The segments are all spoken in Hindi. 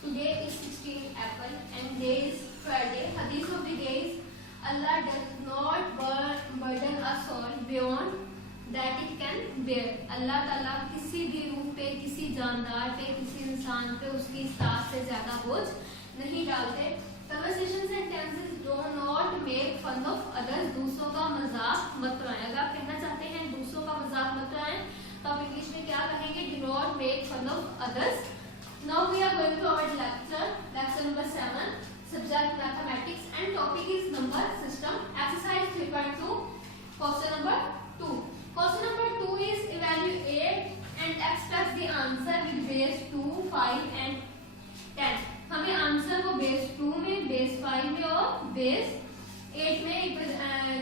Today is 16th April and day is Friday. Hadith of the day is Allah does not burden a soul beyond that it can bear. अल्लाह ताला किसी भी रूह पे, किसी जानदार पे, किसी इंसान पे उसकी इस्तात से ज्यादा बोझ नहीं डालते. Conversations and tenses do not make fun of others. दूसरों का मजाक मत उड़ाएं. अगर आप कहना चाहते हैं दूसरों का मजाक मत उड़ाएं तो आप इंग्लिश में क्या कहेंगे? Do not make fun of others. Now we are going to our lecture number 7, subject mathematics, and topic is number system. Exercise 3.2, question number 2. Question number 2 is evaluate and express the answer with base 2, 5 and 10. हमें आंसर को बेस 2 में, बेस 5 में और बेस 8 में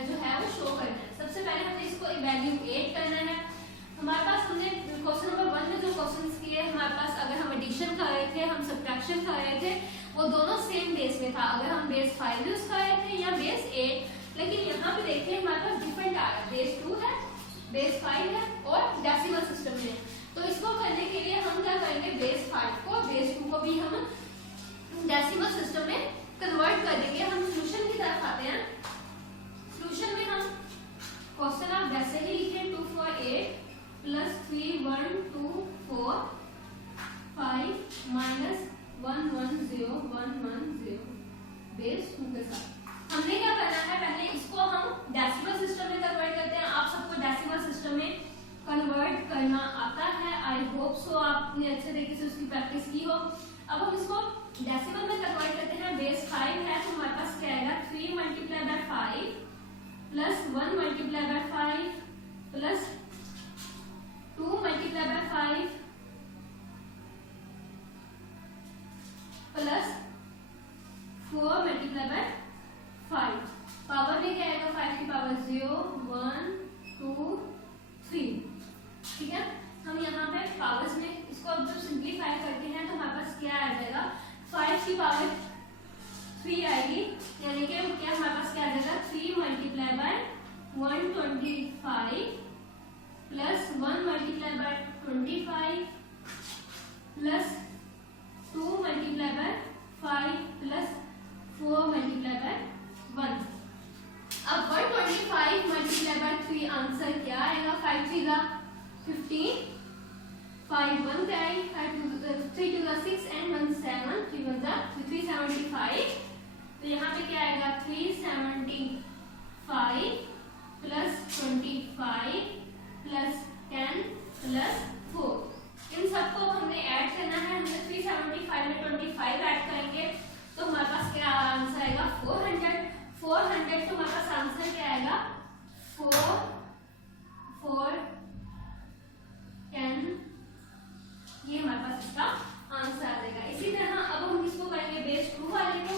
जो है वो शो करना है. सबसे पहले हमें इसको इवेल्युएट करना है. हमारे पास हमने क्वेश्चन नंबर 1 में जो क्वेश्चंस किए, हमारे पास अगर हम एडिशन कर रहे थे, हम सब्ट्रैक्शन कर रहे थे, वो दोनों सेम बेस में था. अगर हम बेस 5 यूज कर रहे थे या बेस 8, लेकिन यहाँ पे देखिए हमारे पास डिफरेंट आ रहा है. बेस 2 है, बेस 5 है और डेसिमल सिस्टम में. तो इसको करने के लिए हम क्या करेंगे? बेस 5 को, बेस 2 को भी हम डेसिमल सिस्टम में कन्वर्ट कर देंगे. हम सॉल्यूशन की तरफ आते हैं. सॉल्यूशन में हम क्वेश्चन आप वैसे ही लिखें 2 4 8 प्लस 3 1 2 4 5 माइनस 1 1 0 1 1 0 बेस 2 के साथ. हमने क्या करना है? पहले इसको हम डेसिमल सिस्टम में कन्वर्ट करते हैं. आप सबको डेसिमल सिस्टम में कन्वर्ट करना आता है. आई होप सो आपने अच्छे तरीके से उसकी प्रैक्टिस की हो. अब हम इसको डेसिमल में कन्वर्ट करते हैं. बेस 5 है तो हमारे पास क्या आएगा? 3 multiply by 5 plus 1 multiply by 5 plus 2 multiply by 5 plus 4 multiply by 5. Power में क्या आएगा? 5 की पावर 0 1 2 3. ठीक है. हम यहाँ पे पावर्स में इसको अब जब सिंप्लीफाई करते हैं तो हमारे पास क्या आ जाएगा? 5 की पावर 3 आएगी, यानी कि क्या हमारे पास क्या आ जाएगा? 3 multiply by 125 plus 1 multiply by 25 plus 2 multiply by 5 plus 4 multiply by 1. अब 125 मल्टीप्लाई बाय 3 आंसर क्या आएगा? 5 3 जा 15, 5 1 क्या है? 3 2 जा 6 and 1 7, 3 1 जा 375. तो यहाँ पे क्या आएगा? 375 प्लस 25 प्लस 10 प्लस 4. इन सबको हमने ऐड करना है. हमने 375 में 25 ऐड करेंगे तो हमारे पास क्या आंसर आएगा? 400. 400 तो हमारे पास आंसर क्या आएगा? 4 4 10. ये हमारे पास इसका आंसर आ जाएगा. इसी तरह अब हम इसको करेंगे बेस 2 वाले को.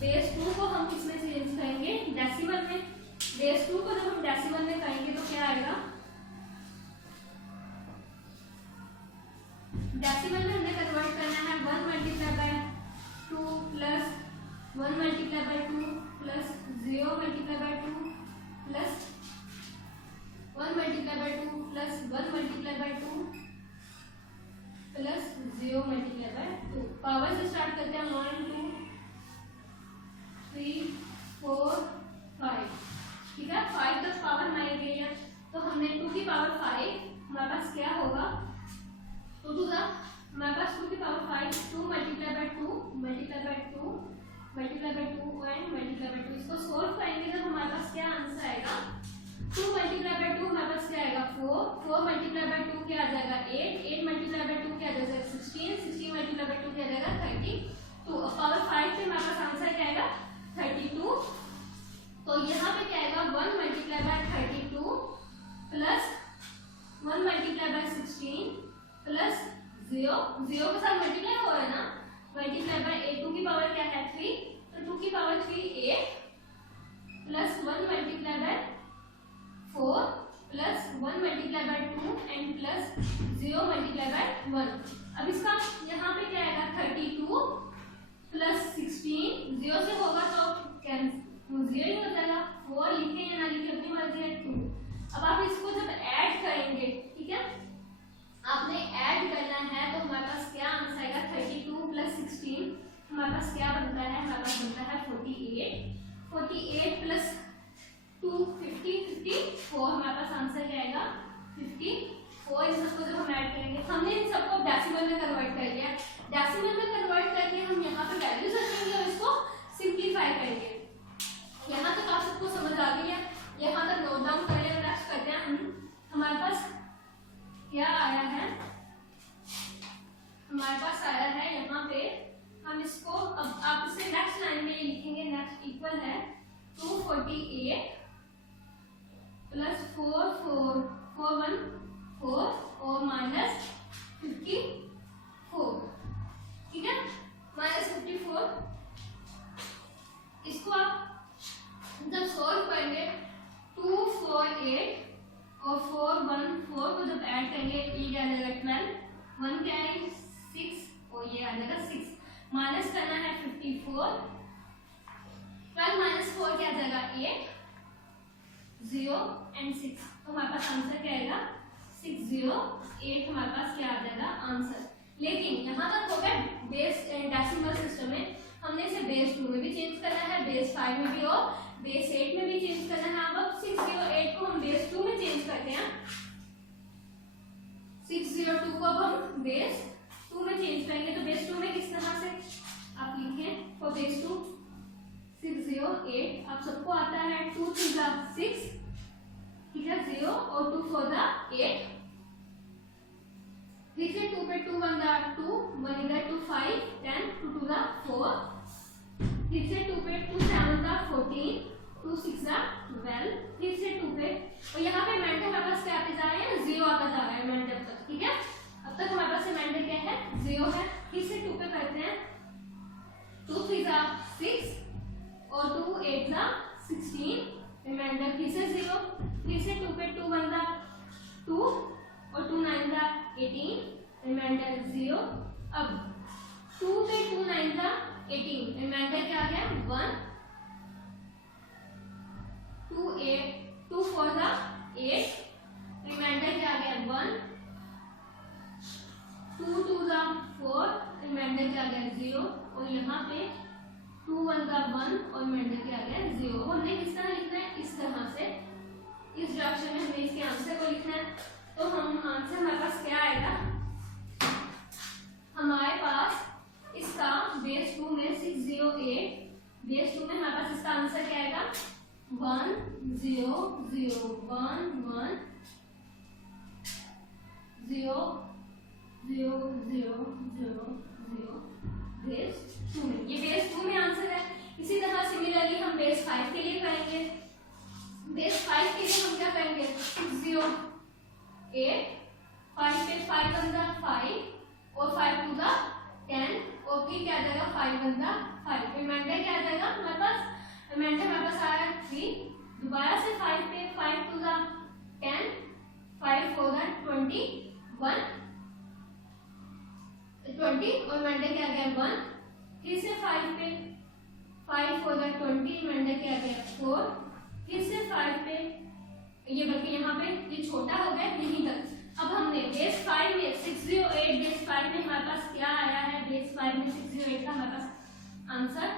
बेस 2 को हम किसमें चेंज करेंगे? डेसिमल में. बेस 2 को जब हम डेसिमल में करेंगे तो क्या आएगा? डेसिमल में हमने कन्वर्ट करना है 1 multiply by 2 plus 1 multiply by 2 plus 0 multiply by 2 plus 1 multiply by 2 plus 1 multiply by 2 plus 0 multiply by 2. Power से स्टार्ट करते हैं. 1 2 3 4 5. ठीक है. 5 तक पावर हमारी गई है तो हमने 2 की पावर 5 हमारे पास क्या होगा? 2 2 जा हमारे पास 2 की power 5 2 multiply by 2 multiply by 2 multiply by 2 and multiply by 2. इसको सोल्व करेंगे तो हमारे पास क्या आंसर आएगा? 2 मल्टीप्लाई बाय 2 हमारे पास क्या आएगा? 4 4 मल्टीप्लाई बाय 2 क्या आ जाएगा? 8 8 मल्टीप्लाई बाय 2 क्या आ जाएगा? 16 16 मल्टीप्लाई बाय 2 क्या आ जाएगा? 32. अब पावर 5 से हमारे पास आंसर क्या आएगा? 32. तो यहाँ पे क्या आएगा? 1 multiply by 32 plus 1 multiply by 16 plus 0 0 के साथ मल्टीप्लाई हो रहा है ना. मल्टीप्लाई बाय 8 2 की पावर क्या है? 3. तो 2 की power 3 8 plus 1 multiply by 4 plus 1 multiply by 2 and plus 0 multiply by 1. अब इसका यहाँ पे क्या आएगा? 32 प्लस 16 0 से होगा तो 0 ही हो जाएगा. 4 लिखे या ना लिखे अपनी मर्जी है. 2. अब आप इसको जब ऐड करेंगे, ठीक है, आपने ऐड करना है तो हमारे पास क्या आंसर आएगा? 32 प्लस 16 ट्राई करेंगे। यहाँ तक आप सबको समझ आ गई है, यहाँ तक नोट डाउन कर लें। नेक्स्ट करते हैं हमारे पास क्या आया है, हमारे पास आया है यहाँ पे, हम इसको अब आप इसे नेक्स्ट लाइन में लिखेंगे। नेक्स्ट इक्वल है 248 प्लस 4 और माइनस 54, ठीक है, माइनस 54। इसको आप जब सॉल्व करेंगे 248 और 414 को जब ऐड करेंगे ये आ जाएगा 12, 1 कैरी 6 और ये आ जाएगा 6। माइनस करना है 54, 12 माइनस 4 क्या आ जाएगा 8, 0 and 6। तो हमारे पास आंसर क्या आएगा 608 हमारे पास क्या आ जाएगा आंसर। लेकिन यहाँ तक हो गया बेस डेसिमल सिस्टम में, हमने इसे बेस 2 में भी चेंज करना है, बेस 5 में भी और बेस 8 में भी चेंज करना है। अब 608 को हम बेस 2 में चेंज करते हैं, 602 को अब हम बेस 2 में चेंज करेंगे। तो बेस 2 में किस तरह से आप लिखें, फॉर बेस 2 608 आप सबको आता है 2 3 जा 6, ठीक है, 0 और 2 4 जा 8, फिर से 2 पे 2 1 जा 2, 1 इधर 2 5 10, 2 2 जा 4, फिर से 2 पे 2 7 जा 14, 2 6 जा 12, फिर से 2 पे, और यहाँ पे रिमाइंडर हमारे पास क्या आते जा रहे हैं 0 आता जा रहा है रिमाइंडर तक, ठीक है। अब तक हमारे पास रिमाइंडर क्या है 0 है। फिर से 2 पे करते हैं, 2 3 जा 6 और 2 8 जा 16, रिमाइंडर फिर से 0, फिर से 2 पे 2 1 जा 2 और 2 9 जा 18, रिमाइंडर 0। अब 2 पे 2 9 जा 18, रिमाइंडर क्या आ गया 1, 2 4 जा 8, रिमाइंडर क्या आ गया 1, 2 2 जा 4, रिमाइंडर क्या आ गया 0, और यहाँ पे 2 1 जा 1 और रिमाइंडर क्या आ गया 0। हमने किस तरह लिखना है, इस तरह से, इस डायरेक्शन में हमें इसके आंसर को लिखना है। तो हम आंसर हमारे पास क्या आएगा, हमारे पास इसका बेस 2 में 608, बेस 2 में हमारे पास इसका आंसर क्या आएगा 1 0 0 1 1 0 0 0 0 0 बेस 2 में, ये बेस 2 में आंसर है। इसी तरह सिमिलरली हम बेस 5 के लिए करेंगे। बेस 5 के लिए हम क्या करेंगे 608, 5 पे 5 1 जा 5 और 5 2 जा 10 और फिर क्या आ जाएगा 5 1 जा 5, रिमाइंडर क्या आ जाएगा हमारे पास, रिमाइंडर हमारे पास आ रहा है 3, दोबारा से 5 पे 5 2 जा 10, 5 4 जा 21 20 और रिमाइंडर क्या आ गया 1, फिर से 5 पे 5 4 जा 20, रिमाइंडर क्या आ गया 4, फिर से 5 पे, ये बल्कि यहाँ पे ये छोटा हो गया यहीं तक। अब हमने बेस 5 में 608, बेस 5 में हमारे पास क्या आया है, बेस 5 में 608 का हमारे पास आंसर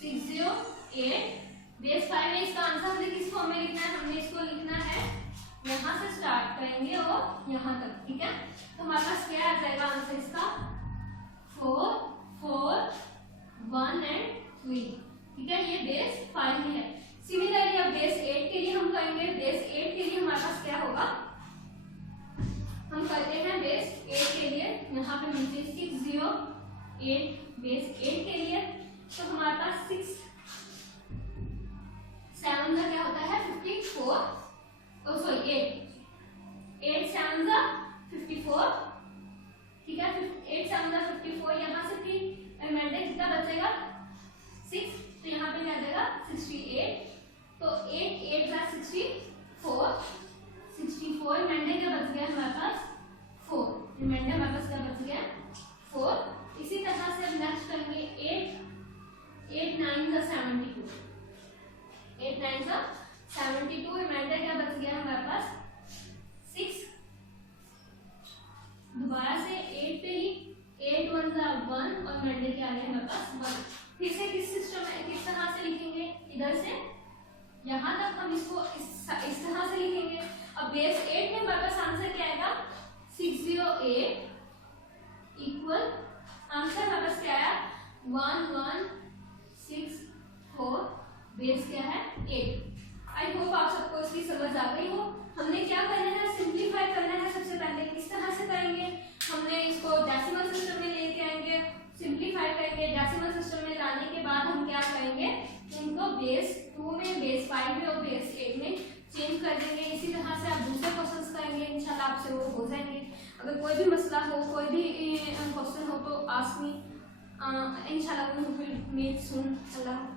608, बेस 5 में इसका आंसर हमने किस फॉर्म में लिखना है, हमने इसको लिखना है यहाँ से स्टार्ट करेंगे और यहाँ तक, ठीक है। तो हमारे पास क्या आ जाएगा आंसर इसका 4 4 1 एंड 3, ठीक है, ये बेस 5 में है। सिमिलरली अब बेस 8 के लिए हम करेंगे। बेस 8 के लिए हमारे पास क्या होगा, हम करते हैं बेस 8 के लिए, यहाँ पे नीचे 608 बेस 8 के लिए, तो हमारे पास 6 7 का क्या होता है 54, और सॉरी 8 7 का 54, ठीक है, 8 7 का 54, यहाँ से फिर रिमाइंडर कितना बचेगा 6, तो यहाँ पे क्या आ जाएगा 68, तो 8 8 का 64 रिमाइंडर क्या बच गया हमारे पास 4, रिमाइंडर हमारे पास क्या बच गया 4। इसी तरह से हम नेक्स्ट करेंगे 8 9 का 72, 8 9 का 72, रिमाइंडर क्या बच गया हमारे पास 6, दोबारा से 8 पे ही 8 1 का 1 और रिमाइंडर क्या आ गया हमारे पास 1। फिर से किस सिस्टम में किस तरह से लिखेंगे, इधर से यहाँ तक हम इसको इस तरह से लिखेंगे। अब बेस 8 में हमारे पास आंसर क्या आएगा 608 इक्वल आंसर हमारे पास क्या आया 1 1 6 4 बेस क्या है 8। आई होप आप सबको इसकी समझ आ गई हो। हमने क्या करना है, सिंप्लीफाई करना है। सबसे पहले किस तरह से करेंगे, हमने इसको डेसिमल सिस्टम में लेके आएंगे, सिंप्लीफाई करेंगे। डेसिमल सिस्टम में लाने के बाद हम क्या करेंगे, इनको बेस 2 में, बेस 5 में और बेस 8 में चेंज कर देंगे। इसी तरह से आप दूसरे क्वेश्चंस करेंगे, इंशाल्लाह आपसे वो हो जाएंगे। अगर कोई भी मसला हो, कोई भी क्वेश्चन हो तो आस्क मी, इंशाल्लाह we will meet soon. Allah.